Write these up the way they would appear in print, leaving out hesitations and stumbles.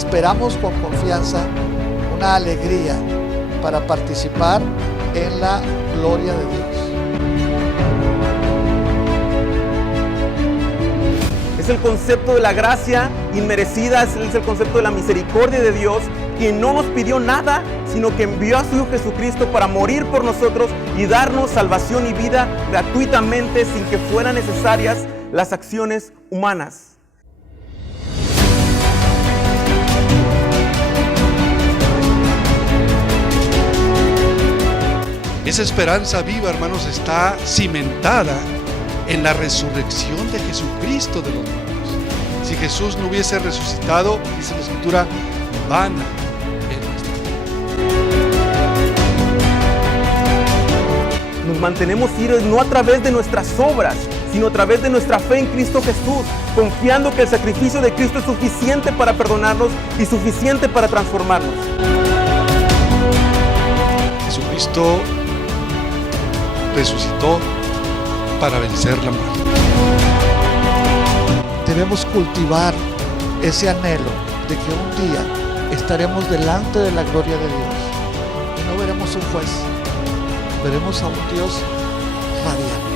esperamos con confianza una alegría para participar en la gloria de Dios. Es el concepto de la gracia inmerecida, es el concepto de la misericordia de Dios, quien no nos pidió nada, sino que envió a su Hijo Jesucristo para morir por nosotros y darnos salvación y vida gratuitamente sin que fueran necesarias las acciones humanas. Esa esperanza viva, hermanos, está cimentada en la resurrección de Jesucristo de los muertos. Si Jesús no hubiese resucitado, dice la Escritura, vana es nuestra fe. Nos mantenemos firmes no a través de nuestras obras, sino a través de nuestra fe en Cristo Jesús, confiando que el sacrificio de Cristo es suficiente para perdonarnos y suficiente para transformarnos. Jesucristo resucitó para vencer la muerte. Debemos cultivar ese anhelo de que un día estaremos delante de la gloria de Dios y no veremos un juez, veremos a un Dios radiante.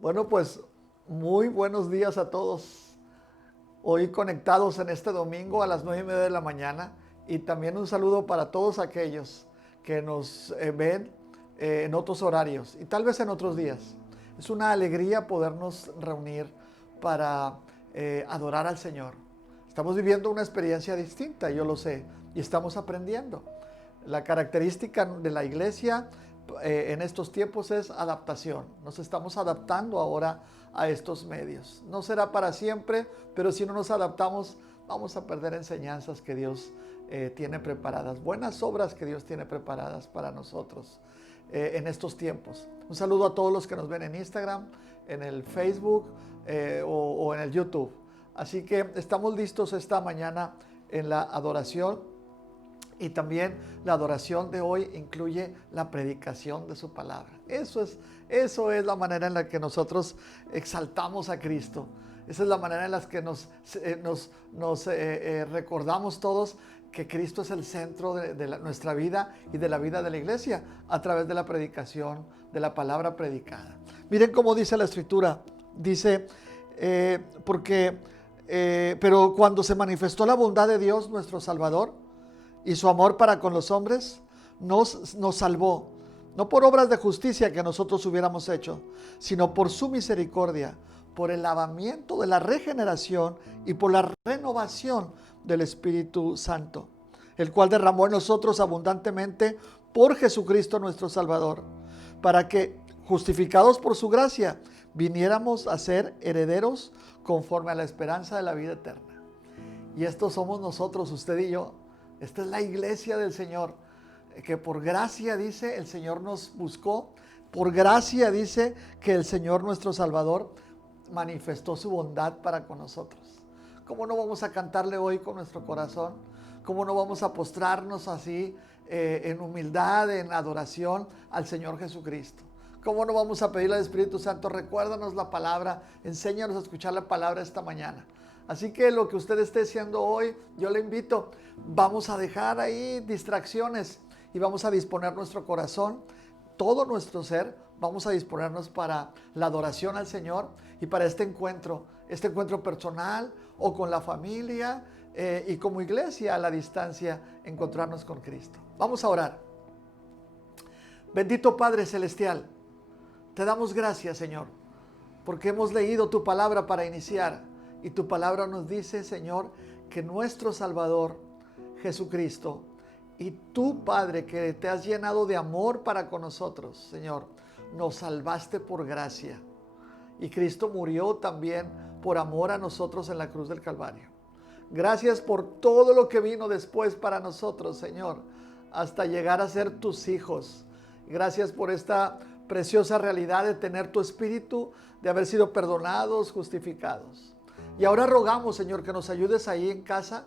Bueno, pues muy buenos días a todos. Hoy conectados en este domingo a las 9:30 de la mañana, y también un saludo para todos aquellos que nos ven en otros horarios y tal vez en otros días. Es una alegría podernos reunir para adorar al Señor. Estamos viviendo una experiencia distinta, yo lo sé, y estamos aprendiendo. La característica de la iglesia en estos tiempos es adaptación. Nos estamos adaptando ahora a estos medios. No será para siempre, pero si no nos adaptamos, vamos a perder enseñanzas que Dios tiene preparadas, buenas obras que Dios tiene preparadas para nosotros en estos tiempos. Un saludo a todos los que nos ven en Instagram, en el Facebook o en el YouTube. Así que estamos listos esta mañana en la adoración, y también la adoración de hoy incluye la predicación de su palabra. Eso es la manera en la que nosotros exaltamos a Cristo. Esa es la manera en la que nos recordamos todos que Cristo es el centro de nuestra vida y de la vida de la iglesia a través de la predicación, de la palabra predicada. Miren cómo dice la Escritura. Dice, pero cuando se manifestó la bondad de Dios, nuestro Salvador, y su amor para con los hombres, nos salvó, no por obras de justicia que nosotros hubiéramos hecho, sino por su misericordia, por el lavamiento de la regeneración y por la renovación del Espíritu Santo, el cual derramó en nosotros abundantemente por Jesucristo nuestro Salvador, para que, justificados por su gracia, viniéramos a ser herederos conforme a la esperanza de la vida eterna. Y estos somos nosotros, usted y yo. Esta es la iglesia del Señor, que por gracia, dice, el Señor nos buscó. Por gracia, dice, que el Señor nuestro Salvador manifestó su bondad para con nosotros. ¿Cómo no vamos a cantarle hoy con nuestro corazón? ¿Cómo no vamos a postrarnos así en humildad, en adoración al Señor Jesucristo? ¿Cómo no vamos a pedirle al Espíritu Santo, recuérdanos la palabra, enséñanos a escuchar la palabra esta mañana? Así que lo que usted esté haciendo hoy, yo le invito, vamos a dejar ahí distracciones y vamos a disponer nuestro corazón, todo nuestro ser, vamos a disponernos para la adoración al Señor y para este encuentro personal o con la familia y como iglesia a la distancia, encontrarnos con Cristo. Vamos a orar. Bendito Padre Celestial, te damos gracias, Señor, porque hemos leído tu palabra para iniciar. Y tu palabra nos dice, Señor, que nuestro Salvador, Jesucristo, y tú, Padre, que te has llenado de amor para con nosotros, Señor, nos salvaste por gracia. Y Cristo murió también por amor a nosotros en la cruz del Calvario. Gracias por todo lo que vino después para nosotros, Señor, hasta llegar a ser tus hijos. Gracias por esta preciosa realidad de tener tu Espíritu, de haber sido perdonados, justificados. Y ahora rogamos, Señor, que nos ayudes ahí en casa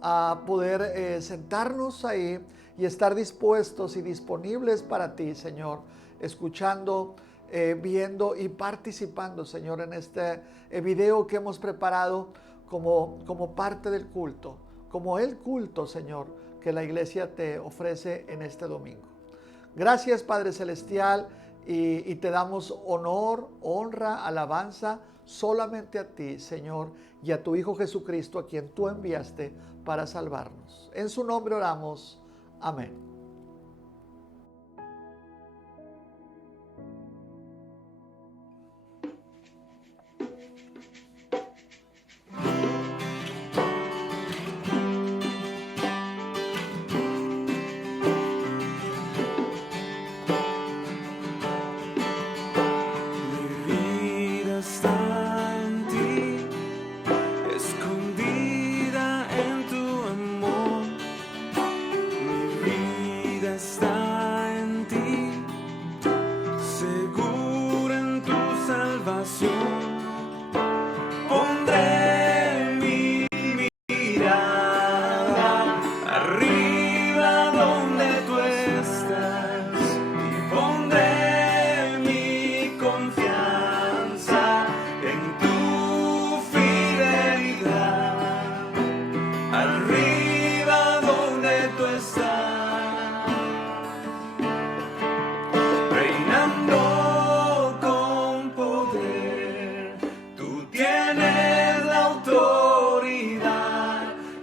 a poder sentarnos ahí y estar dispuestos y disponibles para ti, Señor, escuchando viendo y participando, Señor, en este video que hemos preparado como parte del culto, como el culto, Señor, que la iglesia te ofrece en este domingo. Gracias, Padre Celestial, y te damos honor, honra, alabanza solamente a ti, Señor, y a tu Hijo Jesucristo, a quien tú enviaste para salvarnos. En su nombre oramos. Amén.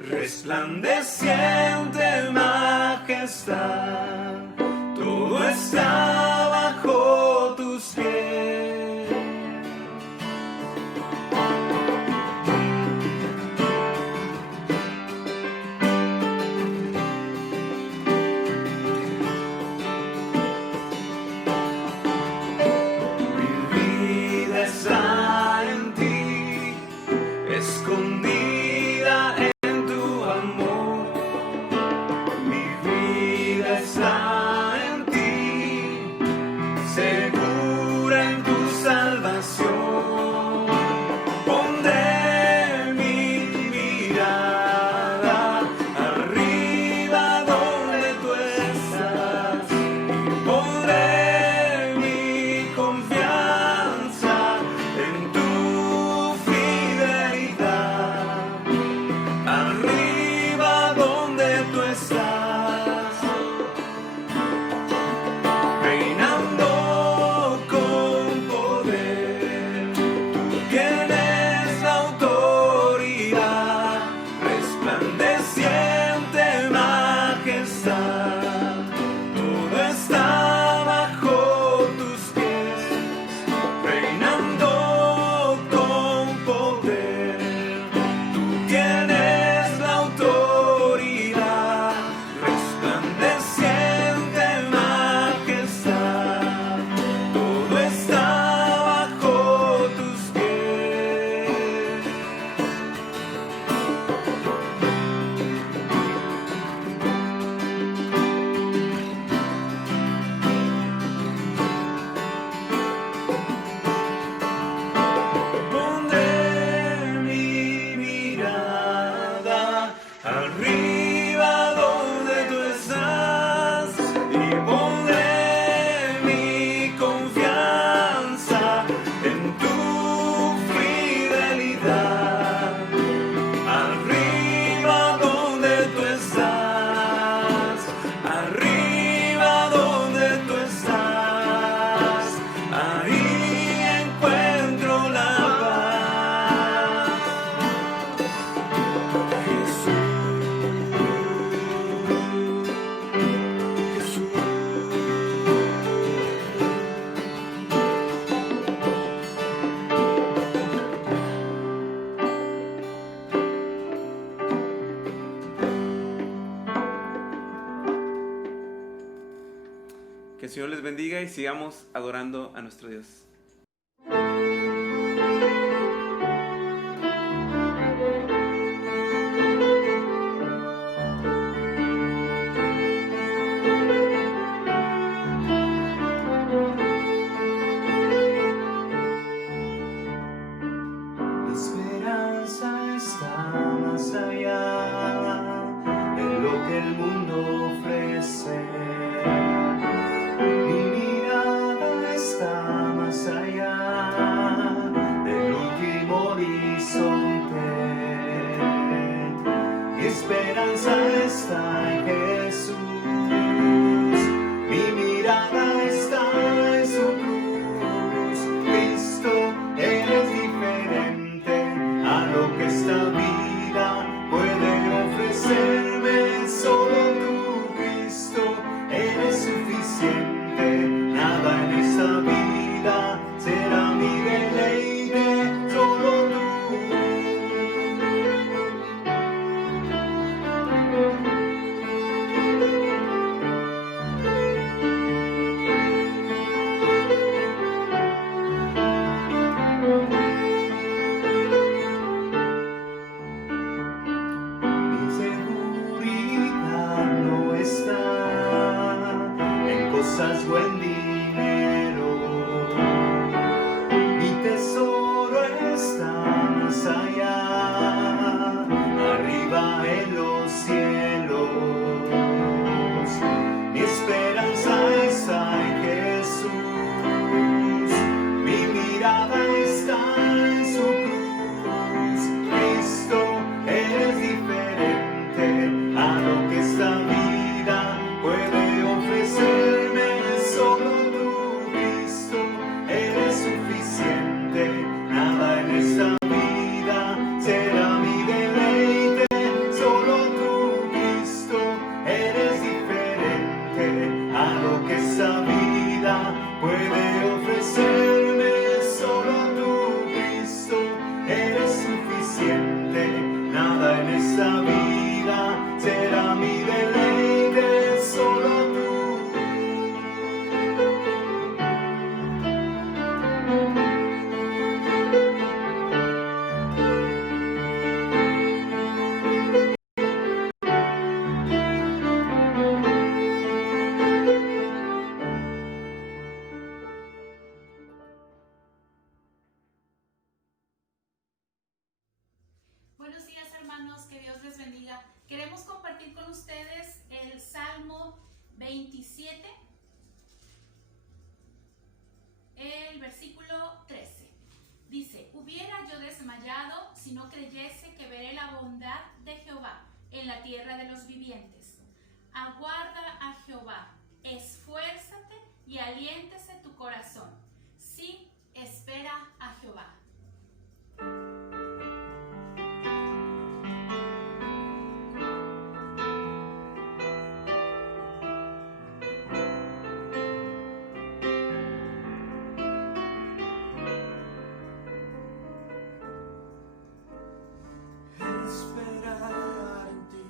Resplandeciente majestad, todo está bajo tus pies. Mi vida está en ti, escondida en Que el Señor les bendiga y sigamos adorando a nuestro Dios. Mi esperanza está más allá de lo que el mundo ofrece. Mi mirada está cosas, buen dinero. Mi tesoro está más allá, arriba en los cielos. Mi esperanza está en Jesús, mi mirada está en su cruz. Cristo, eres diferente a lo que esta vida puede ofrecerme. Solo tú, Cristo, eres suficiente. Nada en esta vida será mi deleite. Solo tú, Cristo, eres diferente a lo que esta vida puede ofrecerme. Solo tú, Cristo, eres suficiente. Nada en esta vida será mi deleite. Solo tú. Buenos días, hermanos, que Dios les bendiga. Queremos compartir con ustedes el Salmo 27, el versículo 13. Dice: hubiera yo desmayado si no creyese que veré la bondad de Jehová en la tierra de los vivientes. Aguarda a Jehová, esfuérzate y aliéntese tu corazón. Sí, espera a Jehová. Esperar en ti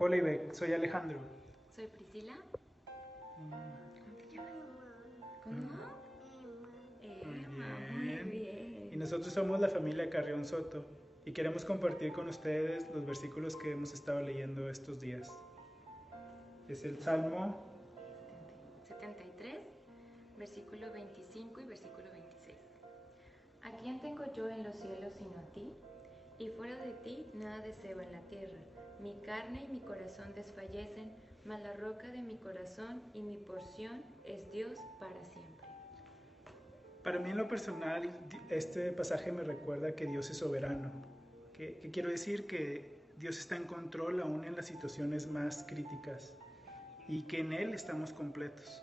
Hola Ibec, soy Alejandro. Soy Priscila. ¿Cómo te llamas? ¿Cómo? Emma, muy bien. Y nosotros somos la familia Carrión Soto y queremos compartir con ustedes los versículos que hemos estado leyendo estos días. Es el Salmo 73, versículo 25 y versículo 26. ¿A quién tengo yo en los cielos sino a ti? Y fuera de ti nada deseo en la tierra. Mi carne y mi corazón desfallecen, mas la roca de mi corazón y mi porción es Dios para siempre. Para mí en lo personal, este pasaje me recuerda que Dios es soberano. ¿Qué quiero decir? Que Dios está en control aún en las situaciones más críticas y que en Él estamos completos.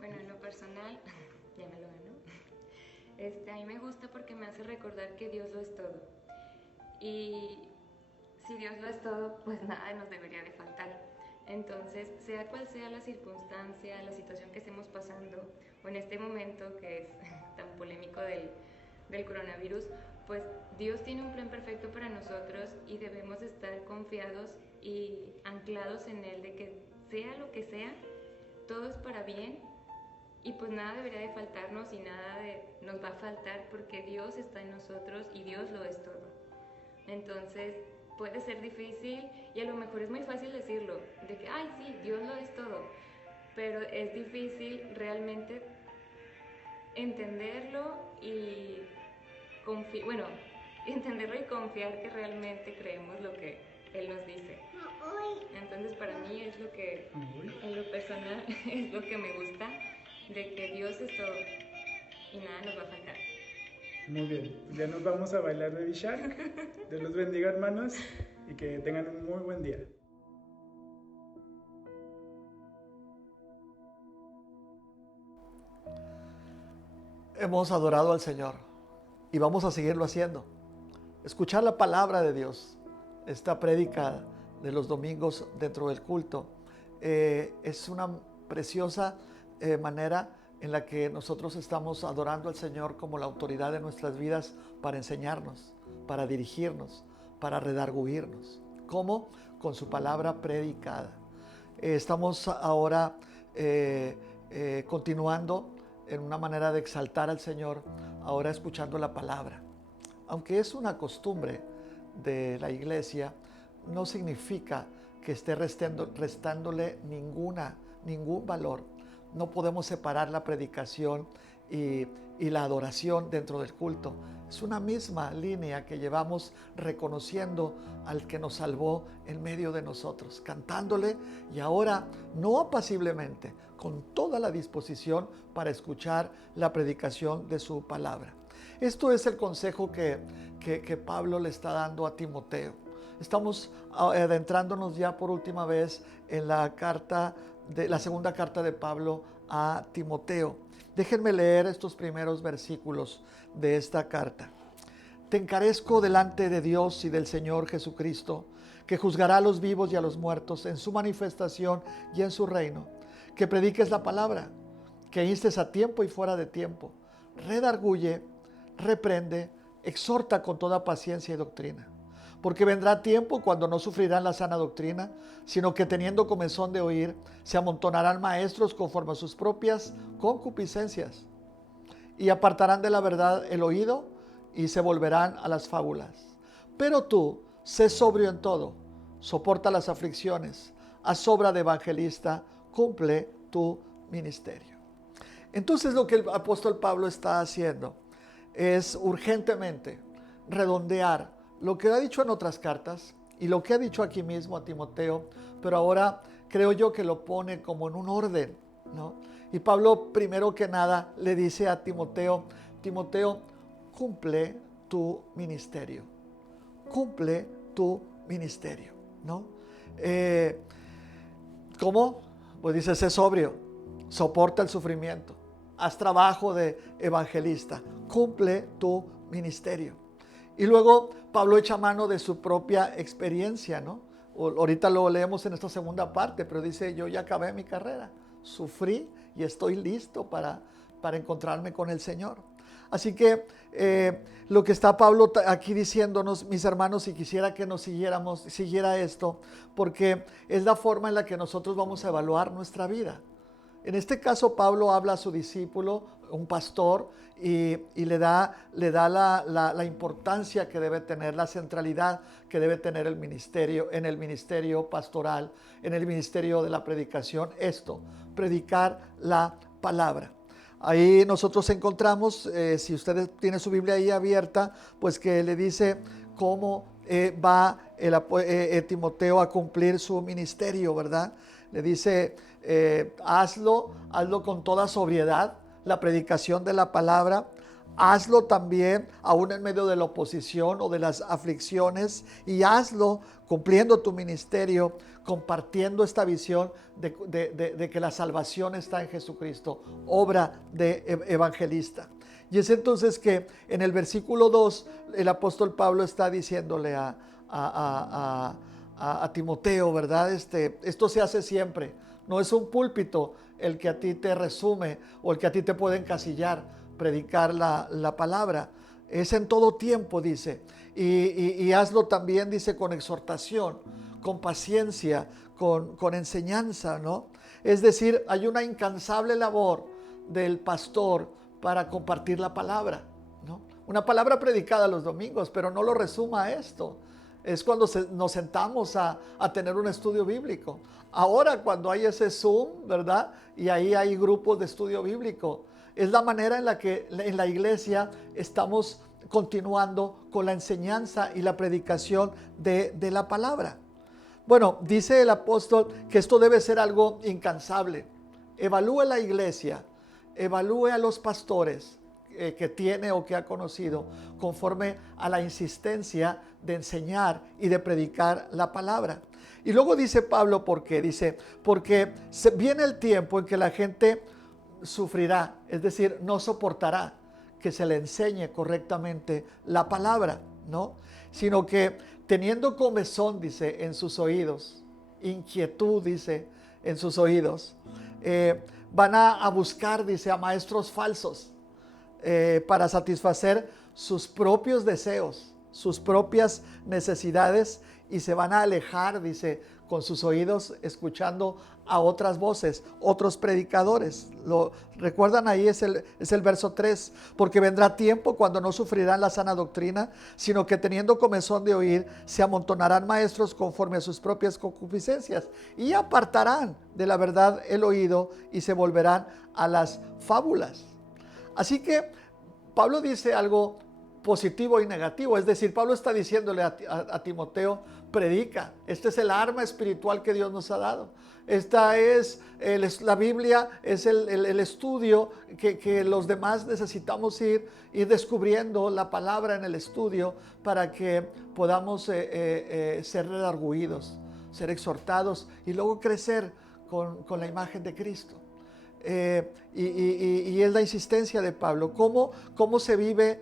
Bueno, en lo personal, ya me lo ganó. A mí me gusta porque me hace recordar que Dios lo es todo. Y si Dios lo es todo, pues nada nos debería de faltar. Entonces, sea cual sea la circunstancia, la situación que estemos pasando, o en este momento que es tan polémico del coronavirus, pues Dios tiene un plan perfecto para nosotros y debemos estar confiados y anclados en Él, de que sea lo que sea, todo es para bien y pues nada debería de faltarnos y nada nos va a faltar porque Dios está en nosotros y Dios lo es todo. Entonces puede ser difícil y a lo mejor es muy fácil decirlo, de que ay sí, Dios lo es todo, pero es difícil realmente entenderlo y entenderlo y confiar que realmente creemos lo que Él nos dice. Entonces para mí es lo que, en lo personal, es lo que me gusta, de que Dios es todo y nada nos va a faltar. Muy bien, ya nos vamos a bailar Baby Shark. Dios los bendiga, hermanos, y que tengan un muy buen día. Hemos adorado al Señor y vamos a seguirlo haciendo. Escuchar la palabra de Dios, esta prédica de los domingos dentro del culto, es una preciosa manera en la que nosotros estamos adorando al Señor como la autoridad de nuestras vidas para enseñarnos, para dirigirnos, para redarguirnos. ¿Cómo? Con su palabra predicada. Estamos ahora continuando en una manera de exaltar al Señor, ahora escuchando la palabra. Aunque es una costumbre de la iglesia, no significa que esté restándole ningún valor. No podemos separar la predicación y la adoración dentro del culto. Es una misma línea que llevamos reconociendo al que nos salvó en medio de nosotros, cantándole y ahora no apaciblemente, con toda la disposición para escuchar la predicación de su palabra. Esto es el consejo que Pablo le está dando a Timoteo. Estamos adentrándonos ya por última vez en la segunda carta de Pablo a Timoteo. Déjenme leer estos primeros versículos de esta carta. Te encarezco delante de Dios y del Señor Jesucristo, que juzgará a los vivos y a los muertos en su manifestación y en su reino, que prediques la palabra, que instes a tiempo y fuera de tiempo, redarguye, reprende, exhorta con toda paciencia y doctrina. Porque vendrá tiempo cuando no sufrirán la sana doctrina, sino que teniendo comezón de oír, se amontonarán maestros conforme a sus propias concupiscencias, y apartarán de la verdad el oído, y se volverán a las fábulas. Pero tú, sé sobrio en todo, soporta las aflicciones, haz obra de evangelista, cumple tu ministerio. Entonces lo que el apóstol Pablo está haciendo es urgentemente redondear lo que ha dicho en otras cartas y lo que ha dicho aquí mismo a Timoteo, pero ahora creo yo que lo pone como en un orden, ¿no? Y Pablo, primero que nada, le dice a Timoteo, Timoteo, cumple tu ministerio. Cumple tu ministerio, ¿no? ¿Cómo? Pues dice, sé sobrio, soporta el sufrimiento, haz trabajo de evangelista, cumple tu ministerio. Y luego Pablo echa mano de su propia experiencia, ¿no? Ahorita lo leemos en esta segunda parte, pero dice, yo ya acabé mi carrera, sufrí y estoy listo para encontrarme con el Señor. Así que lo que está Pablo aquí diciéndonos, mis hermanos, y quisiera que nos siguiera esto, porque es la forma en la que nosotros vamos a evaluar nuestra vida. En este caso, Pablo habla a su discípulo, un pastor, y le da la importancia que debe tener, la centralidad que debe tener el ministerio, en el ministerio pastoral, en el ministerio de la predicación. Esto, predicar la palabra. Ahí nosotros encontramos, si usted tiene su Biblia ahí abierta, pues que le dice cómo va Timoteo a cumplir su ministerio, ¿verdad? Le dice, hazlo con toda sobriedad, la predicación de la palabra. Hazlo también aún en medio de la oposición o de las aflicciones, y hazlo cumpliendo tu ministerio, compartiendo esta visión de que la salvación está en Jesucristo, obra de evangelista. Y es entonces que en el versículo 2 el apóstol Pablo está diciéndole a Timoteo, ¿verdad? Esto se hace siempre, no es un púlpito el que a ti te resume o el que a ti te puede encasillar. Predicar la palabra es en todo tiempo, dice, y hazlo también, dice, con exhortación, con paciencia, con enseñanza, ¿no? Es decir, hay una incansable labor del pastor para compartir la palabra, ¿no? Una palabra predicada los domingos, pero no lo resuma a esto. Es cuando nos sentamos a tener un estudio bíblico. Ahora, cuando hay ese Zoom, ¿verdad? Y ahí hay grupos de estudio bíblico. Es la manera en la que en la iglesia estamos continuando con la enseñanza y la predicación de la palabra. Bueno, dice el apóstol que esto debe ser algo incansable. Evalúe la iglesia, evalúe a los pastores que tiene o que ha conocido conforme a la insistencia de enseñar y de predicar la palabra. Y luego dice Pablo, ¿por qué? Dice, porque viene el tiempo en que la gente sufrirá, es decir, no soportará que se le enseñe correctamente la palabra, ¿no? Sino que teniendo comezón, dice, en sus oídos, inquietud, dice, en sus oídos, van a buscar, dice, a maestros falsos para satisfacer sus propios deseos, sus propias necesidades, y se van a alejar, dice, con sus oídos escuchando a otras voces, otros predicadores. Lo recuerdan ahí, es el verso 3, porque vendrá tiempo cuando no sufrirán la sana doctrina, sino que teniendo comezón de oír, se amontonarán maestros conforme a sus propias concupiscencias, y apartarán de la verdad el oído y se volverán a las fábulas. Así que Pablo dice algo positivo y negativo, es decir, Pablo está diciéndole a Timoteo, predica, este es el arma espiritual que Dios nos ha dado, esta es la Biblia, es el estudio que los demás necesitamos ir descubriendo la palabra en el estudio para que podamos ser redarguidos, ser exhortados y luego crecer con la imagen de Cristo. Y es la insistencia de Pablo, cómo se vive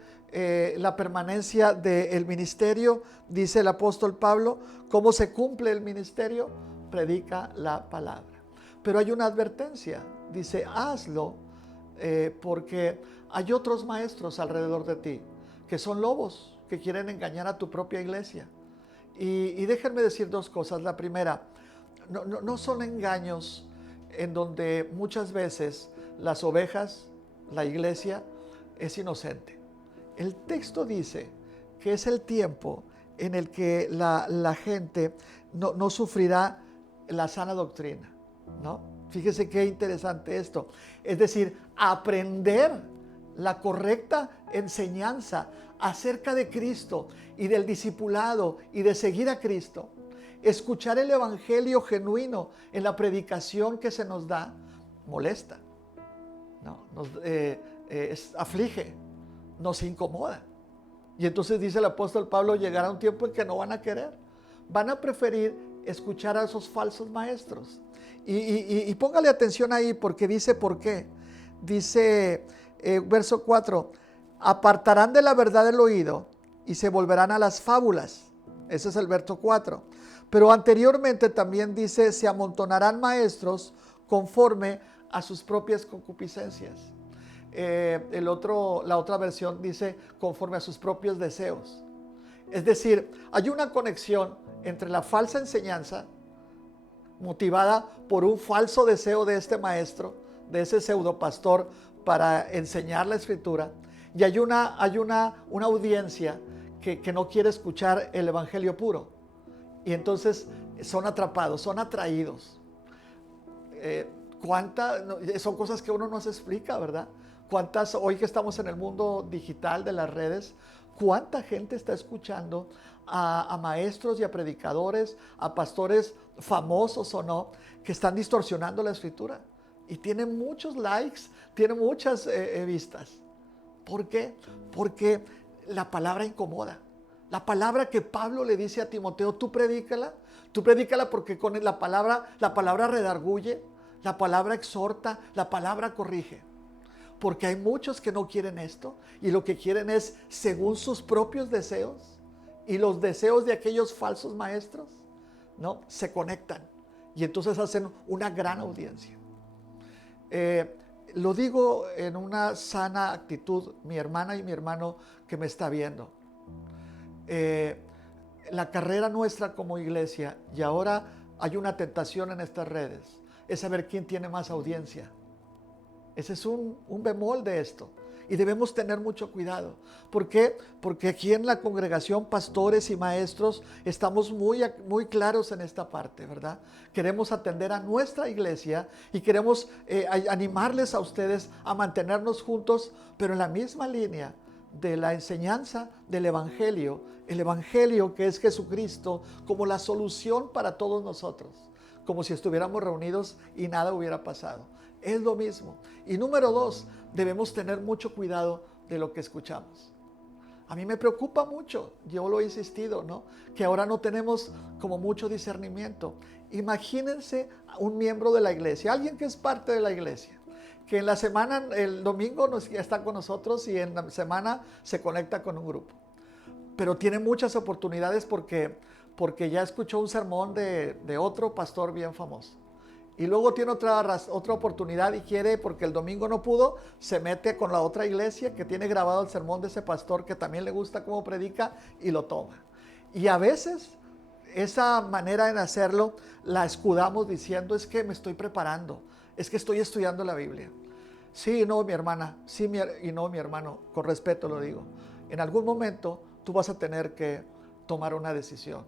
la permanencia del ministerio. Dice el apóstol Pablo, ¿cómo se cumple el ministerio? Predica la palabra. Pero hay una advertencia, dice, hazlo porque hay otros maestros alrededor de ti que son lobos, que quieren engañar a tu propia iglesia. Y déjenme decir dos cosas. La primera, no son engaños en donde muchas veces las ovejas, la iglesia, es inocente. El texto dice que es el tiempo en el que la gente no sufrirá la sana doctrina, ¿no? Fíjese qué interesante esto. Es decir, aprender la correcta enseñanza acerca de Cristo y del discipulado y de seguir a Cristo. Escuchar el evangelio genuino en la predicación que se nos da molesta, ¿no? Aflige, nos incomoda. Y entonces dice el apóstol Pablo, llegará un tiempo en que no van a querer, van a preferir escuchar a esos falsos maestros. Y póngale atención ahí porque dice por qué. Dice verso 4, apartarán de la verdad el oído y se volverán a las fábulas. Ese es el verso 4. Pero anteriormente también dice, se amontonarán maestros conforme a sus propias concupiscencias. la otra versión dice conforme a sus propios deseos. Es decir, hay una conexión entre la falsa enseñanza motivada por un falso deseo de este maestro, de ese pseudopastor, para enseñar la escritura, y hay una audiencia que no quiere escuchar el evangelio puro, y entonces son atrapados, son atraídos. Son cosas que uno no se explica, ¿verdad? Hoy que estamos en el mundo digital de las redes, cuánta gente está escuchando a maestros y a predicadores, a pastores famosos o no, que están distorsionando la escritura, y tienen muchos likes, tienen muchas vistas. ¿Por qué? Porque la palabra incomoda. La palabra que Pablo le dice a Timoteo, tú predícala porque con la palabra redarguye, la palabra exhorta, la palabra corrige. Porque hay muchos que no quieren esto, y lo que quieren es según sus propios deseos y los deseos de aquellos falsos maestros, ¿no? Se conectan y entonces hacen una gran audiencia. Lo digo en una sana actitud, mi hermana y mi hermano que me está viendo. La carrera nuestra como iglesia, y ahora hay una tentación en estas redes, es saber quién tiene más audiencia. Ese es un bemol de esto, y debemos tener mucho cuidado. ¿Por qué? Porque aquí en la congregación, pastores y maestros, estamos muy claros en esta parte, ¿verdad? Queremos atender a nuestra iglesia y queremos animarles a ustedes a mantenernos juntos, pero en la misma línea de la enseñanza del evangelio, el evangelio que es Jesucristo como la solución para todos nosotros, como si estuviéramos reunidos y nada hubiera pasado. Es lo mismo. Y número 2, debemos tener mucho cuidado de lo que escuchamos. A mí me preocupa mucho, yo lo he insistido, ¿no? Que ahora no tenemos como mucho discernimiento. Imagínense a un miembro de la iglesia, alguien que es parte de la iglesia, que en la semana, el domingo está con nosotros y en la semana se conecta con un grupo. Pero tiene muchas oportunidades porque ya escuchó un sermón de otro pastor bien famoso. Y luego tiene otra oportunidad y quiere, porque el domingo no pudo, se mete con la otra iglesia que tiene grabado el sermón de ese pastor que también le gusta cómo predica y lo toma. Y a veces esa manera en hacerlo la escudamos diciendo, es que me estoy preparando, es que estoy estudiando la Biblia. Sí, no, mi hermana, sí, y no, mi hermano, con respeto lo digo. En algún momento tú vas a tener que tomar una decisión.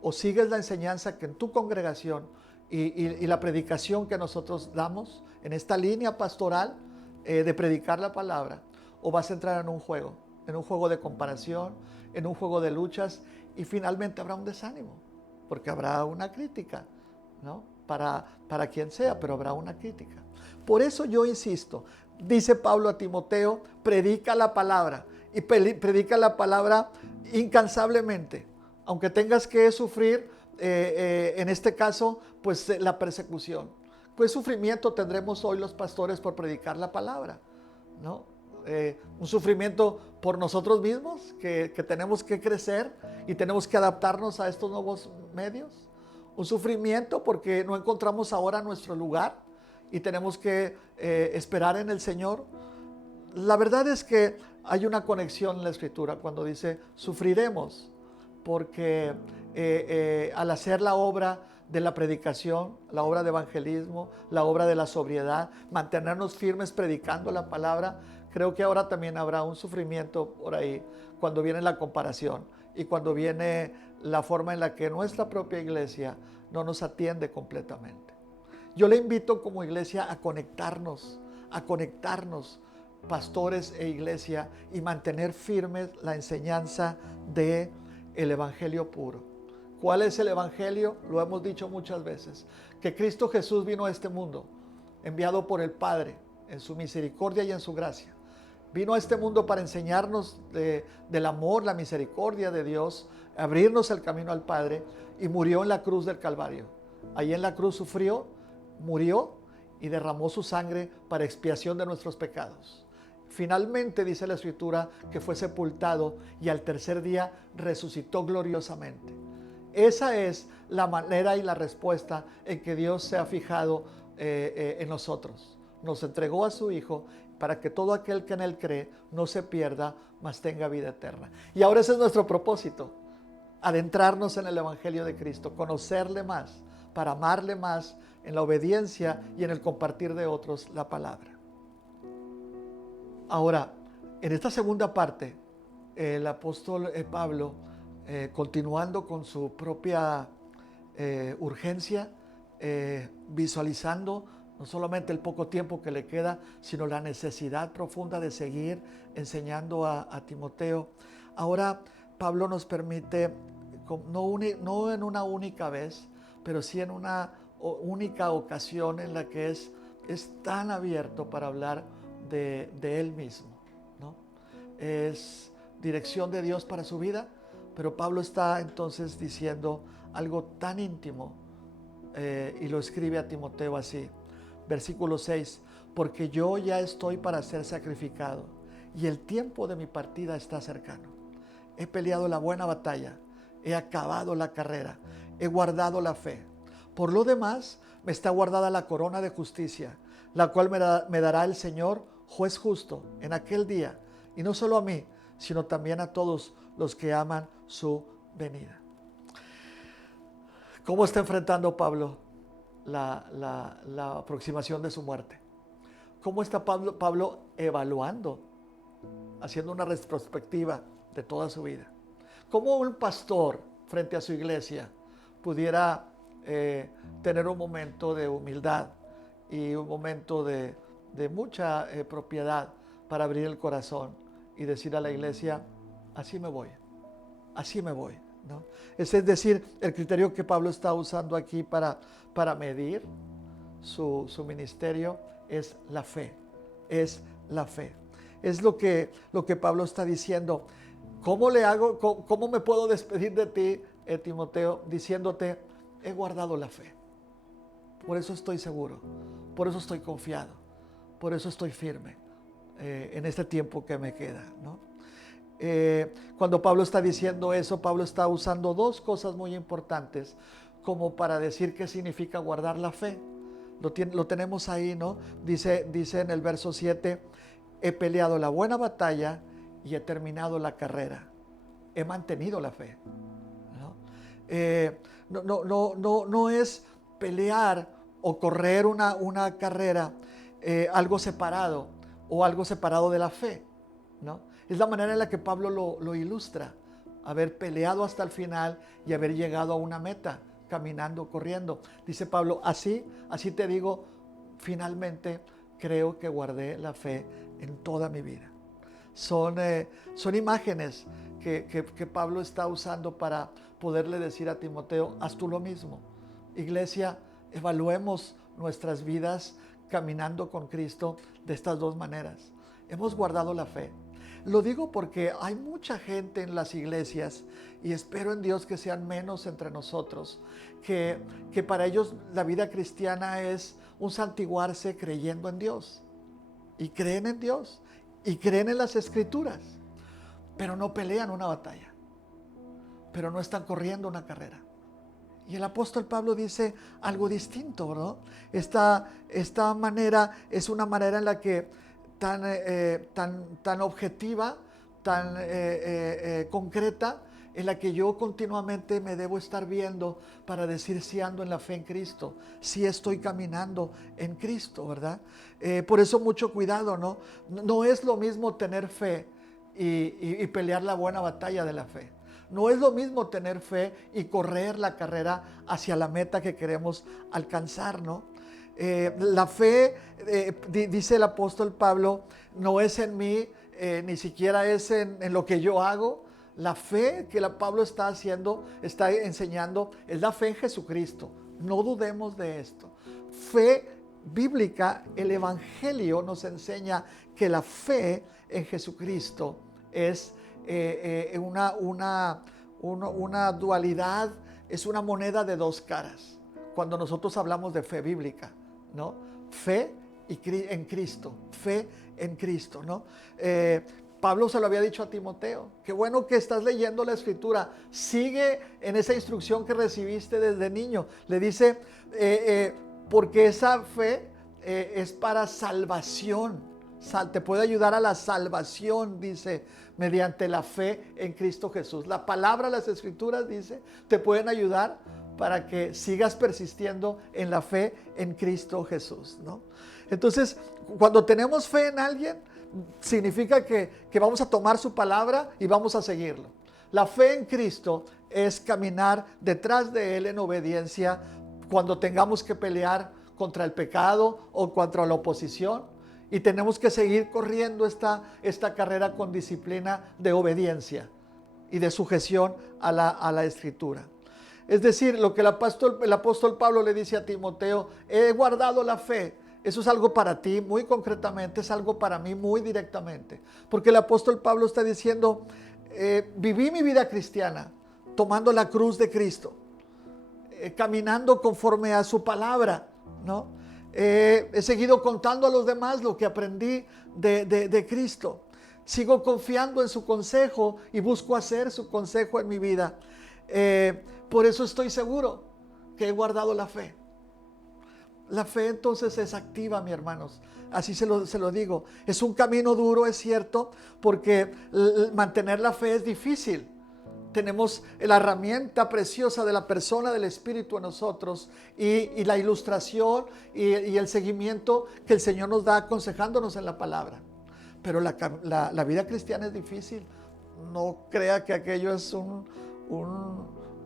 O sigues la enseñanza que en tu congregación y la predicación que nosotros damos en esta línea pastoral de predicar la palabra, o vas a entrar en un juego de comparación, en un juego de luchas, y finalmente habrá un desánimo, porque habrá una crítica, ¿no? Para quien sea, pero habrá una crítica. Por eso yo insisto, dice Pablo a Timoteo, predica la palabra, y predica la palabra incansablemente, aunque tengas que sufrir, en este caso, pues la persecución. Pues sufrimiento tendremos hoy los pastores por predicar la palabra, ¿no? Un sufrimiento por nosotros mismos, que tenemos que crecer y tenemos que adaptarnos a estos nuevos medios. Un sufrimiento porque no encontramos ahora nuestro lugar y tenemos que esperar en el Señor. La verdad es que hay una conexión en la Escritura cuando dice sufriremos, porque al hacer la obra de la predicación, la obra de evangelismo, la obra de la sobriedad, mantenernos firmes predicando la palabra, creo que ahora también habrá un sufrimiento por ahí cuando viene la comparación y cuando viene la forma en la que nuestra propia iglesia no nos atiende completamente. Yo le invito como iglesia a conectarnos, pastores e iglesia, y mantener firmes la enseñanza del evangelio puro. ¿Cuál es el evangelio? Lo hemos dicho muchas veces, que Cristo Jesús vino a este mundo, enviado por el Padre, en su misericordia y en su gracia. Vino a este mundo para enseñarnos del amor, la misericordia de Dios, abrirnos el camino al Padre, y murió en la cruz del Calvario. Ahí en la cruz sufrió, murió y derramó su sangre para expiación de nuestros pecados. Finalmente, dice la Escritura, que fue sepultado y al tercer día resucitó gloriosamente. Esa es la manera y la respuesta en que Dios se ha fijado en nosotros. nos entregó a su Hijo para que todo aquel que en Él cree no se pierda, mas tenga vida eterna. Y ahora ese es nuestro propósito, adentrarnos en el Evangelio de Cristo, conocerle más, para amarle más en la obediencia y en el compartir de otros la palabra. Ahora, en esta segunda parte, el apóstol Pablo, continuando con su propia urgencia, visualizando no solamente el poco tiempo que le queda, sino la necesidad profunda de seguir enseñando a Timoteo. Ahora Pablo nos permite, no en una única vez, pero sí en una única ocasión en la que es tan abierto para hablar de él mismo, ¿no? Es dirección de Dios para su vida, pero Pablo está entonces diciendo algo tan íntimo y lo escribe a Timoteo así. Versículo 6, porque yo ya estoy para ser sacrificado y el tiempo de mi partida está cercano. He peleado la buena batalla, he acabado la carrera, he guardado la fe. Por lo demás, me está guardada la corona de justicia, la cual me dará el Señor, juez justo, en aquel día, y no solo a mí, sino también a todos los que aman su venida. ¿Cómo está enfrentando Pablo la aproximación de su muerte? ¿Cómo está Pablo evaluando, haciendo una retrospectiva de toda su vida? ¿Cómo un pastor frente a su iglesia pudiera tener un momento de humildad y un momento de mucha propiedad para abrir el corazón y decir a la iglesia, así me voy, ¿no? Es decir, el criterio que Pablo está usando aquí para medir su ministerio es la fe, es lo que Pablo está diciendo. ¿Cómo le hago? ¿Cómo me puedo despedir de ti, Timoteo, diciéndote, he guardado la fe? Por eso estoy seguro, por eso estoy confiado, por eso estoy firme en este tiempo que me queda, ¿no? Cuando Pablo está diciendo eso, Pablo está usando dos cosas muy importantes como para decir qué significa guardar la fe. Lo tenemos ahí, ¿no? Dice en el verso 7, he peleado la buena batalla y he terminado la carrera. He mantenido la fe, ¿no? No es pelear o correr una carrera algo separado o algo separado de la fe, ¿no? Es la manera en la que Pablo lo ilustra, haber peleado hasta el final y haber llegado a una meta, caminando, corriendo. Dice Pablo, así te digo, finalmente creo que guardé la fe en toda mi vida. Son imágenes que Pablo está usando para poderle decir a Timoteo, haz tú lo mismo. Iglesia, evaluemos nuestras vidas caminando con Cristo de estas dos maneras. Hemos guardado la fe. Lo digo porque hay mucha gente en las iglesias, y espero en Dios que sean menos entre nosotros, que para ellos la vida cristiana es un santiguarse creyendo en Dios. Y creen en Dios, y creen en las Escrituras, pero no pelean una batalla, pero no están corriendo una carrera. Y el apóstol Pablo dice algo distinto, ¿no? Esta manera es una manera en la que tan objetiva, tan concreta, en la que yo continuamente me debo estar viendo para decir si ando en la fe en Cristo, si estoy caminando en Cristo, ¿verdad? Por eso mucho cuidado, ¿no? No es lo mismo tener fe y pelear la buena batalla de la fe. No es lo mismo tener fe y correr la carrera hacia la meta que queremos alcanzar, ¿no? La fe, dice el apóstol Pablo, no es en mí, ni siquiera es en lo que yo hago. La fe que Pablo está enseñando, es la fe en Jesucristo. No dudemos de esto. Fe bíblica, el Evangelio nos enseña que la fe en Jesucristo es una dualidad, es una moneda de dos caras. Cuando nosotros hablamos de fe bíblica, ¿no? Fe en Cristo, fe en Cristo, ¿no? Pablo se lo había dicho a Timoteo, qué bueno que estás leyendo la Escritura, sigue en esa instrucción que recibiste desde niño. Le dice, porque esa fe es para salvación. Te puede ayudar a la salvación, dice, mediante la fe en Cristo Jesús. La palabra, las escrituras, dice, te pueden ayudar para que sigas persistiendo en la fe en Cristo Jesús, ¿no? Entonces, cuando tenemos fe en alguien, significa que vamos a tomar su palabra y vamos a seguirlo. La fe en Cristo es caminar detrás de Él en obediencia cuando tengamos que pelear contra el pecado o contra la oposición, y tenemos que seguir corriendo esta carrera con disciplina de obediencia y de sujeción a la Escritura. Es decir, lo que el apóstol Pablo le dice a Timoteo: he guardado la fe. Eso es algo para ti muy concretamente, es algo para mí muy directamente. Porque el apóstol Pablo está diciendo, viví mi vida cristiana tomando la cruz de Cristo, caminando conforme a su palabra, ¿no? He seguido contando a los demás lo que aprendí de Cristo. Sigo confiando en su consejo y busco hacer su consejo en mi vida. Por eso estoy seguro que he guardado la fe. La fe entonces es activa, mis hermanos. Así se lo digo. Es un camino duro, es cierto, porque mantener la fe es difícil. Tenemos la herramienta preciosa de la persona del Espíritu en nosotros y la ilustración y el seguimiento que el Señor nos da aconsejándonos en la palabra. Pero la vida cristiana es difícil. No crea que aquello es un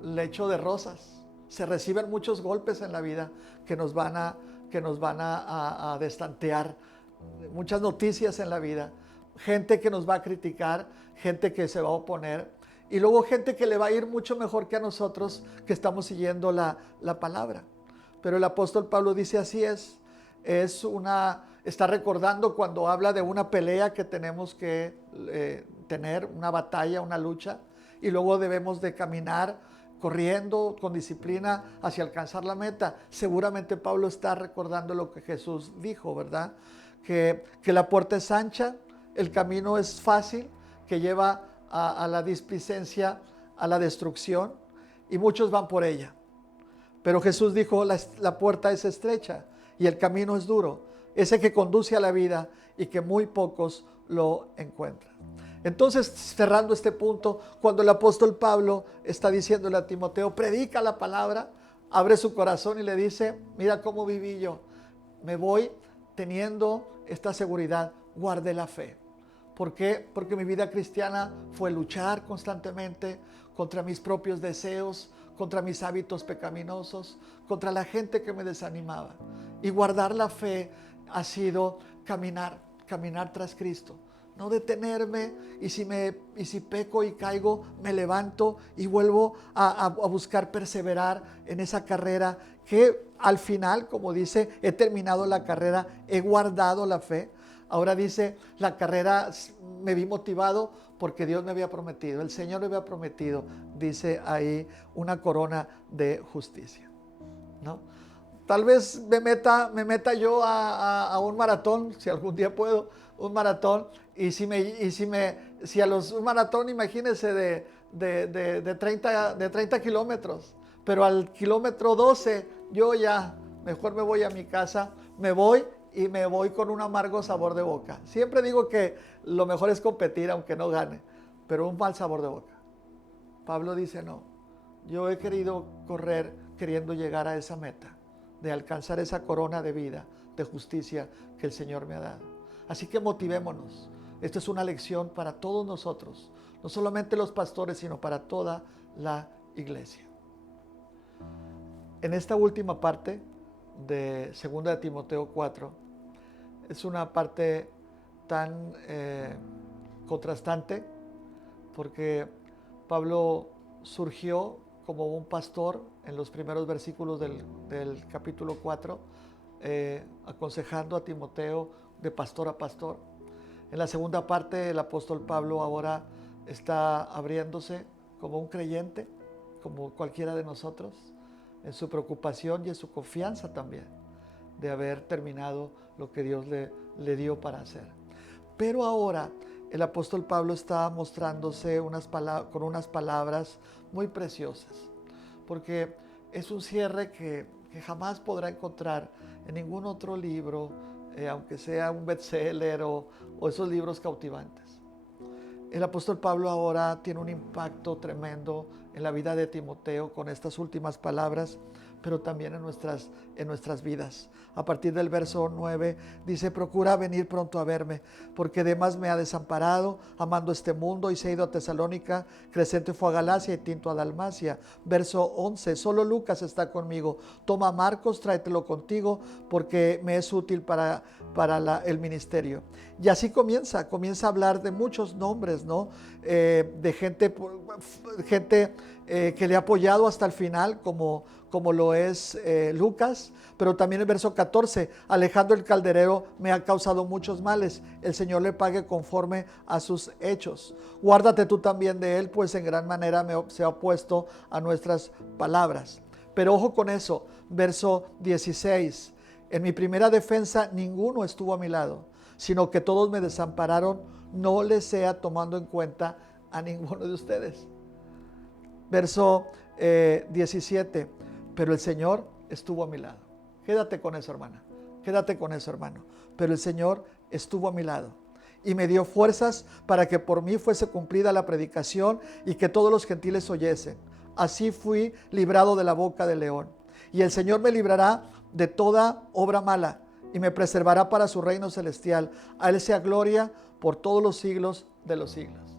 lecho de rosas. Se reciben muchos golpes en la vida que nos van a destantear. Muchas noticias en la vida. Gente que nos va a criticar, gente que se va a oponer. Y luego gente que le va a ir mucho mejor que a nosotros que estamos siguiendo la palabra. Pero el apóstol Pablo dice así está recordando cuando habla de una pelea que tenemos que tener, una batalla, una lucha. Y luego debemos de caminar corriendo con disciplina hacia alcanzar la meta. Seguramente Pablo está recordando lo que Jesús dijo, ¿verdad? Que la puerta es ancha, el camino es fácil, que lleva a la displicencia, a la destrucción, y muchos van por ella. Pero Jesús dijo, la puerta es estrecha y el camino es duro, ese que conduce a la vida y que muy pocos lo encuentran. Entonces, cerrando este punto, cuando el apóstol Pablo está diciéndole a Timoteo, predica la palabra, abre su corazón y le dice, mira cómo viví yo, me voy teniendo esta seguridad, guardé la fe. ¿Por qué? Porque mi vida cristiana fue luchar constantemente contra mis propios deseos, contra mis hábitos pecaminosos, contra la gente que me desanimaba. Y guardar la fe ha sido caminar tras Cristo. No detenerme, y si peco y caigo, me levanto y vuelvo a buscar perseverar en esa carrera que al final, como dice, he terminado la carrera, he guardado la fe. Ahora dice, la carrera me vi motivado porque Dios me había prometido, el Señor me había prometido, dice ahí, una corona de justicia, ¿no? Tal vez me meta yo a un maratón, si algún día puedo, un maratón, si a un maratón, imagínense, de 30 kilómetros, pero al kilómetro 12, yo ya, mejor me voy a mi casa, me voy con un amargo sabor de boca. Siempre digo que lo mejor es competir aunque no gane, pero un mal sabor de boca. Pablo dice, no, yo he querido correr queriendo llegar a esa meta, de alcanzar esa corona de vida, de justicia que el Señor me ha dado. Así que motivémonos. Esta es una lección para todos nosotros, no solamente los pastores, sino para toda la iglesia. En esta última parte de 2 de Timoteo 4, es una parte tan contrastante, porque Pablo surgió como un pastor en los primeros versículos del capítulo 4, aconsejando a Timoteo de pastor a pastor. En la segunda parte, el apóstol Pablo ahora está abriéndose como un creyente, como cualquiera de nosotros, en su preocupación y en su confianza también de haber terminado lo que Dios le dio para hacer. Pero ahora el apóstol Pablo está mostrándose con unas palabras muy preciosas, porque es un cierre que que jamás podrá encontrar en ningún otro libro, aunque sea un bestseller o esos libros cautivantes. El apóstol Pablo ahora tiene un impacto tremendo en la vida de Timoteo con estas últimas palabras, pero también en nuestras vidas. A partir del verso 9 dice: procura venir pronto a verme, porque Demas me ha desamparado, amando este mundo, y se ha ido a Tesalónica. Crescente fue a Galacia y Tinto a Dalmacia. Verso 11: solo Lucas está conmigo. Toma a Marcos, tráetelo contigo, porque me es útil para el ministerio. Y así comienza a hablar de muchos nombres, ¿no? De gente que le ha apoyado hasta el final, como lo es Lucas. Pero también el verso 14: Alejandro el calderero me ha causado muchos males, el Señor le pague conforme a sus hechos. Guárdate tú también de él, pues en gran manera se ha opuesto a nuestras palabras. Pero ojo con eso, verso 16: en mi primera defensa ninguno estuvo a mi lado, sino que todos me desampararon, no les sea tomando en cuenta a ninguno de ustedes. Verso 17: pero el Señor estuvo a mi lado. Quédate con eso, hermana. Quédate con eso, hermano. Pero el Señor estuvo a mi lado y me dio fuerzas para que por mí fuese cumplida la predicación y que todos los gentiles oyesen. Así fui librado de la boca del león. Y el Señor me librará de toda obra mala y me preservará para su reino celestial. A Él sea gloria por todos los siglos de los siglos.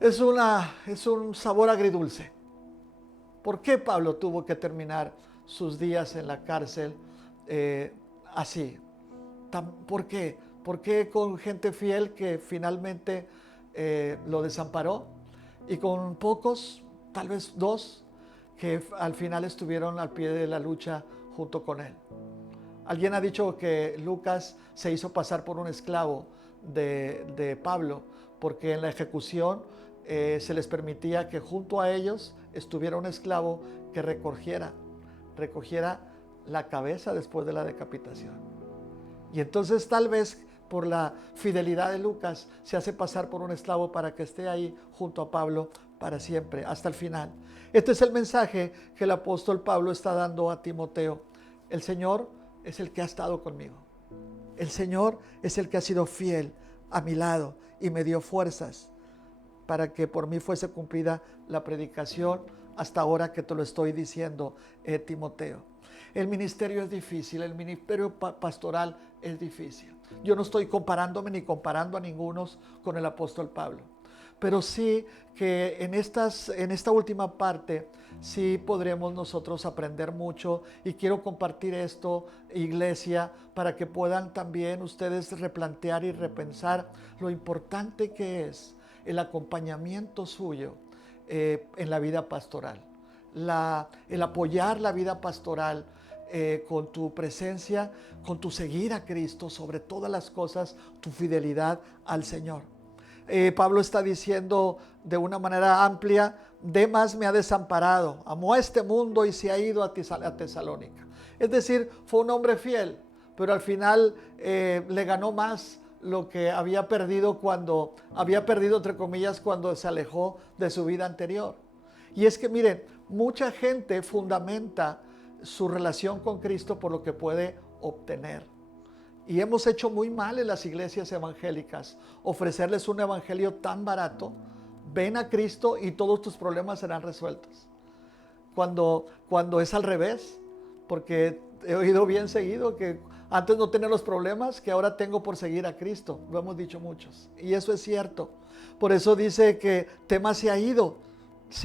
Es un sabor agridulce. ¿Por qué Pablo tuvo que terminar sus días en la cárcel así? ¿Por qué? ¿Por qué con gente fiel que finalmente lo desamparó? Y con pocos, tal vez dos, que al final estuvieron al pie de la lucha junto con él. Alguien ha dicho que Lucas se hizo pasar por un esclavo de Pablo, porque en la ejecución se les permitía que junto a ellos estuviera un esclavo que recogiera la cabeza después de la decapitación. Y entonces tal vez por la fidelidad de Lucas se hace pasar por un esclavo para que esté ahí junto a Pablo para siempre, hasta el final. Este es el mensaje que el apóstol Pablo está dando a Timoteo. El Señor es el que ha estado conmigo. El Señor es el que ha sido fiel a mi lado y me dio fuerzas para que por mí fuese cumplida la predicación hasta ahora que te lo estoy diciendo, Timoteo. El ministerio es difícil, el ministerio pastoral es difícil. Yo no estoy comparándome ni comparando a ninguno con el apóstol Pablo, pero sí que en esta última parte sí podremos nosotros aprender mucho, y quiero compartir esto, iglesia, para que puedan también ustedes replantear y repensar lo importante que es el acompañamiento suyo en la vida pastoral, el apoyar la vida pastoral con tu presencia, con tu seguir a Cristo, sobre todas las cosas, tu fidelidad al Señor. Pablo está diciendo de una manera amplia: Demas me ha desamparado, amó a este mundo y se ha ido a Tesalónica. Es decir, fue un hombre fiel, pero al final le ganó más lo que había perdido entre comillas, cuando se alejó de su vida anterior. Y es que miren, mucha gente fundamenta su relación con Cristo por lo que puede obtener. Y hemos hecho muy mal en las iglesias evangélicas ofrecerles un evangelio tan barato: ven a Cristo y todos tus problemas serán resueltos. Cuando es al revés, porque he oído bien seguido que antes no tenía los problemas que ahora tengo por seguir a Cristo. Lo hemos dicho muchos. Y eso es cierto. Por eso dice que Demas se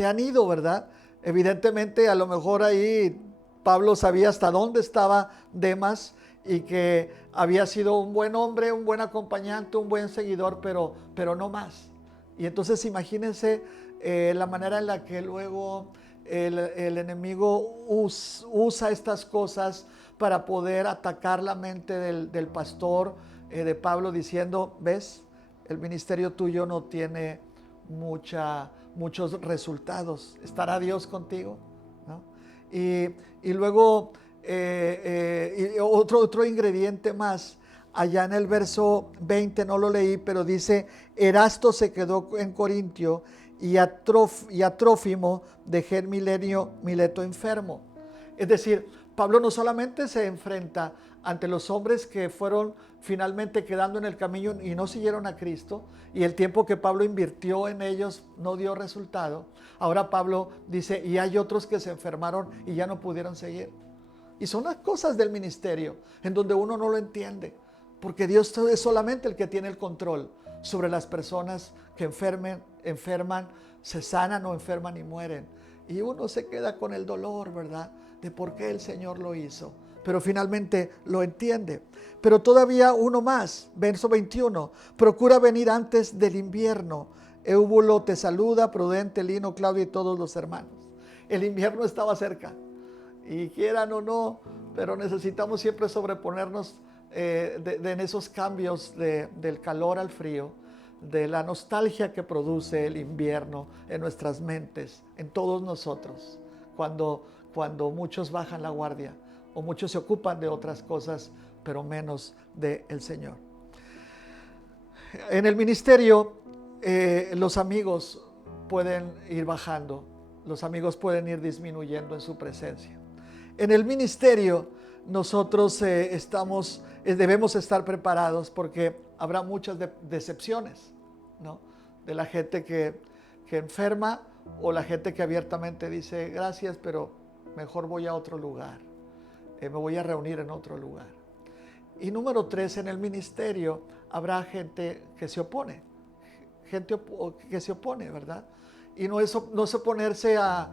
han ido, ¿verdad? Evidentemente, a lo mejor ahí Pablo sabía hasta dónde estaba Demas y que había sido un buen hombre, un buen acompañante, un buen seguidor, pero no más. Y entonces imagínense la manera en la que luego el enemigo usa estas cosas para poder atacar la mente del pastor, de Pablo, diciendo: ves, el ministerio tuyo no tiene muchos resultados, ¿estará Dios contigo? ¿No? Y luego otro ingrediente más, allá en el verso 20, no lo leí, pero dice: Erasto se quedó en Corintio y a Trófimo dejé en Mileto enfermo. Es decir, Pablo no solamente se enfrenta ante los hombres que fueron finalmente quedando en el camino y no siguieron a Cristo, y el tiempo que Pablo invirtió en ellos no dio resultado. Ahora Pablo dice, y hay otros que se enfermaron y ya no pudieron seguir. Y son las cosas del ministerio en donde uno no lo entiende, porque Dios es solamente el que tiene el control sobre las personas que enferman, se sanan o enferman y mueren. Y uno se queda con el dolor, ¿verdad?, de por qué el Señor lo hizo. Pero finalmente lo entiende. Pero todavía uno más, verso 21. Procura venir antes del invierno. Eubulo te saluda, Prudente, Lino, Claudio y todos los hermanos. El invierno estaba cerca. Y quieran o no, pero necesitamos siempre sobreponernos en esos cambios del calor al frío, de la nostalgia que produce el invierno en nuestras mentes, en todos nosotros, cuando muchos bajan la guardia o muchos se ocupan de otras cosas, pero menos del Señor. En el ministerio, los amigos pueden ir bajando, los amigos pueden ir disminuyendo en su presencia. En el ministerio, nosotros debemos estar preparados porque habrá muchas decepciones, ¿no?, de la gente que enferma o la gente que abiertamente dice gracias, pero mejor voy a otro lugar, me voy a reunir en otro lugar. Y número 3, en el ministerio habrá gente que se opone, ¿verdad? Y no es oponerse a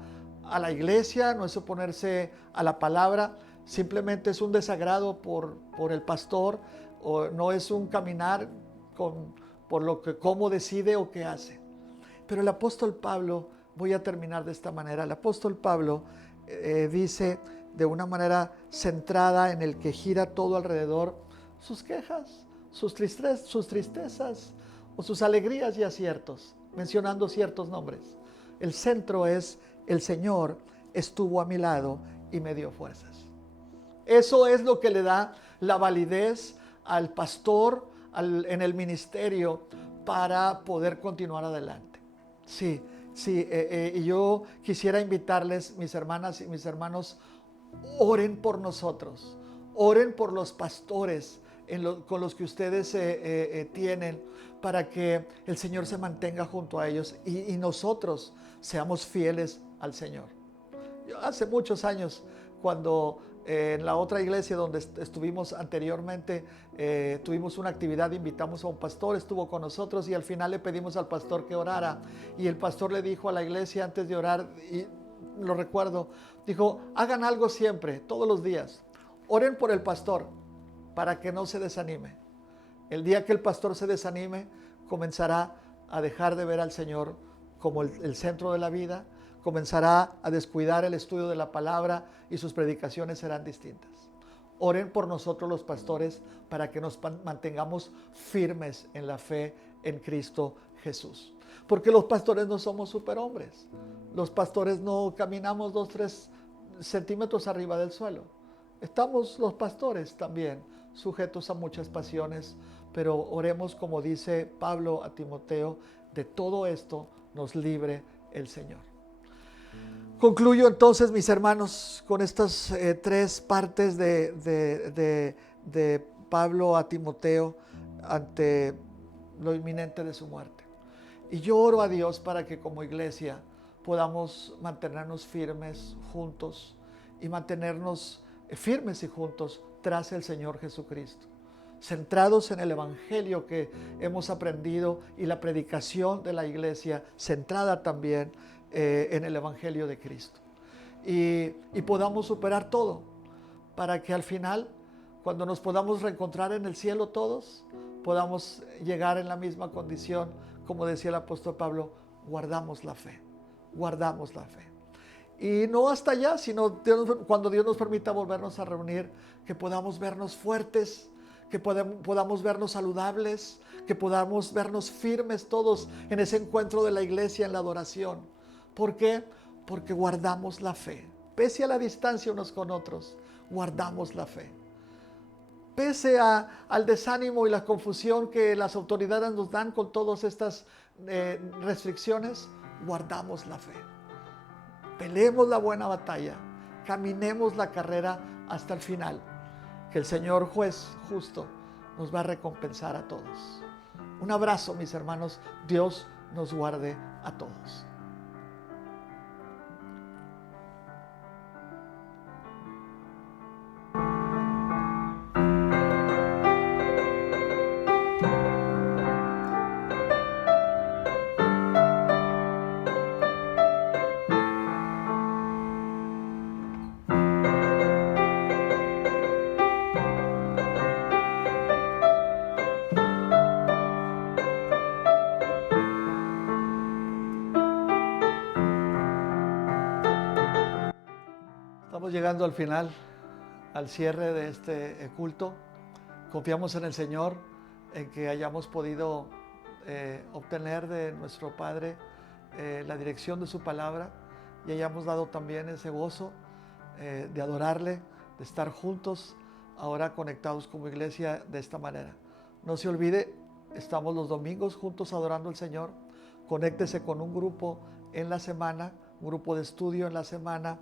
la iglesia, no es oponerse a la palabra, simplemente es un desagrado por el pastor, o no es un caminar por cómo decide o qué hace. Pero el apóstol Pablo, voy a terminar de esta manera, el apóstol Pablo dice de una manera centrada en el que gira todo alrededor, sus quejas, sus tristezas o sus alegrías y aciertos, mencionando ciertos nombres. El centro es: el Señor estuvo a mi lado y me dio fuerzas. Eso es lo que le da la validez al pastor en el ministerio para poder continuar adelante. Sí, y yo quisiera invitarles, mis hermanas y mis hermanos, oren por nosotros, oren por los pastores con los que ustedes tienen, para que el Señor se mantenga junto a ellos y nosotros seamos fieles al Señor. Yo hace muchos años, cuando en la otra iglesia donde estuvimos anteriormente, tuvimos una actividad, invitamos a un pastor, estuvo con nosotros y al final le pedimos al pastor que orara, y el pastor le dijo a la iglesia antes de orar, y lo recuerdo, dijo: hagan algo siempre, todos los días, oren por el pastor para que no se desanime. El día que el pastor se desanime, comenzará a dejar de ver al Señor como el centro de la vida, comenzará a descuidar el estudio de la palabra y sus predicaciones serán distintas. Oren por nosotros los pastores para que nos mantengamos firmes en la fe en Cristo Jesús. Porque los pastores no somos superhombres. Los pastores no caminamos 2-3 centímetros arriba del suelo. Estamos los pastores también sujetos a muchas pasiones, pero oremos, como dice Pablo a Timoteo, de todo esto nos libre el Señor. Concluyo entonces, mis hermanos, con estas 3 partes de Pablo a Timoteo ante lo inminente de su muerte. Y yo oro a Dios para que como iglesia podamos mantenernos firmes juntos y mantenernos firmes y juntos tras el Señor Jesucristo, centrados en el Evangelio que hemos aprendido y la predicación de la iglesia centrada también en el Evangelio de Cristo, y podamos superar todo para que al final, cuando nos podamos reencontrar en el cielo todos, podamos llegar en la misma condición, como decía el apóstol Pablo: guardamos la fe, guardamos la fe. Y no hasta allá, sino cuando Dios nos permita volvernos a reunir, que podamos vernos fuertes, que podamos vernos saludables, que podamos vernos firmes todos en ese encuentro de la iglesia, en la adoración. ¿Por qué? Porque guardamos la fe. Pese a la distancia unos con otros, guardamos la fe. Pese al desánimo y la confusión que las autoridades nos dan con todas estas restricciones, guardamos la fe. Peleemos la buena batalla, caminemos la carrera hasta el final, que el Señor juez justo nos va a recompensar a todos. Un abrazo, mis hermanos. Dios nos guarde a todos. Estamos llegando al final, al cierre de este culto. Confiamos en el Señor, en que hayamos podido obtener de nuestro Padre la dirección de su palabra y hayamos dado también ese gozo de adorarle, de estar juntos, ahora conectados como iglesia de esta manera. No se olvide, estamos los domingos juntos adorando al Señor. Conéctese con un grupo en la semana, un grupo de estudio en la semana,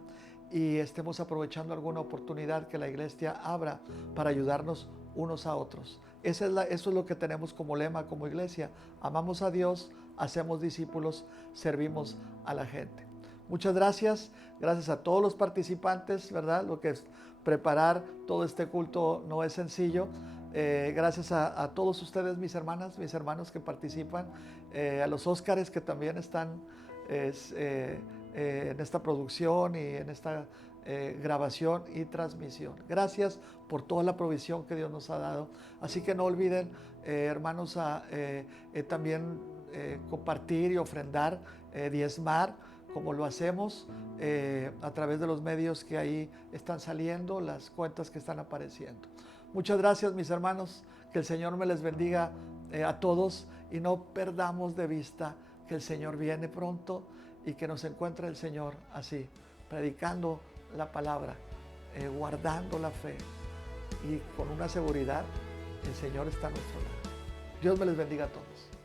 y estemos aprovechando alguna oportunidad que la iglesia abra para ayudarnos unos a otros. Eso es lo que tenemos como lema como iglesia. Amamos a Dios, hacemos discípulos, servimos a la gente. Muchas gracias. Gracias a todos los participantes, ¿verdad? Lo que es preparar todo este culto no es sencillo. Gracias a todos ustedes, mis hermanas, mis hermanos que participan, a los Óscares que también están en esta producción y en esta grabación y transmisión. Gracias por toda la provisión que Dios nos ha dado. Así que no olviden, hermanos, también compartir y ofrendar, diezmar, como lo hacemos a través de los medios que ahí están saliendo, las cuentas que están apareciendo. Muchas gracias, mis hermanos. Que el Señor me les bendiga a todos y no perdamos de vista que el Señor viene pronto y que nos encuentre el Señor así, predicando la palabra, guardando la fe y con una seguridad, el Señor está a nuestro lado. Dios me les bendiga a todos.